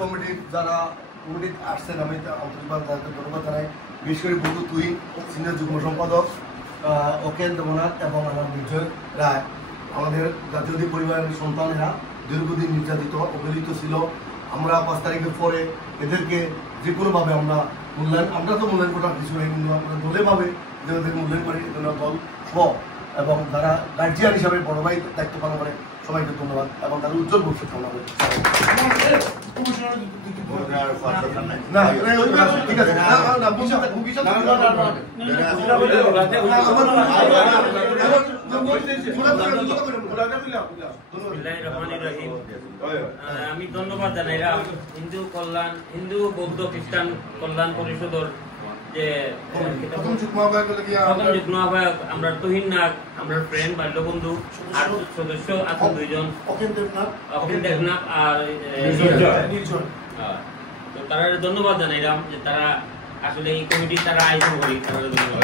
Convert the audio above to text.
কমিটির যারা কমিটি আসছেন আমি আন্তরিকভাবে ধন্যবাদ জানাই। বিশেষ করে বন্ধু তুই সিনিয়র যুগ্ম সম্পাদক অকেন দেবনাথ এবং আমার নির্জয় রায়, আমাদের জাতীয় পরিবারের সন্তানেরা দীর্ঘদিন নির্যাতিত অবহেলিত ছিল। আমরা 5 তারিখের পরে এদেরকে যে কোনোভাবে আমরা তো মূল্যায়ন করার কিছু নেই, কিন্তু আমরা দলেভাবে যে ওদের মূল্যায়ন করি এজন্য দল এবং যারা গার্জিয়ান হিসাবে বড় ভাই দায়িত্ব পালন করে সবাইকে ধন্যবাদ এবং তাদের উজ্জ্বল ভবিষ্যৎ কামনা করি। আমি ধন্যবাদ জানাই হিন্দু বৌদ্ধ খ্রিস্টান কল্যাণ পরিষদের যে প্রথম যুগ্ম আহ্বায়ক আমরা তহিন নাগ, আমরা ফ্রেন্ড বাল্যবন্ধু আর সদস্য আছেন 2 জন, অকেন দেবনাথ আর নির্জয়। তো তারা ধন্যবাদ জানাইলাম যে তারা আসলে এই কমিটি তারা আয়োজন করি, তারা ধন্যবাদ।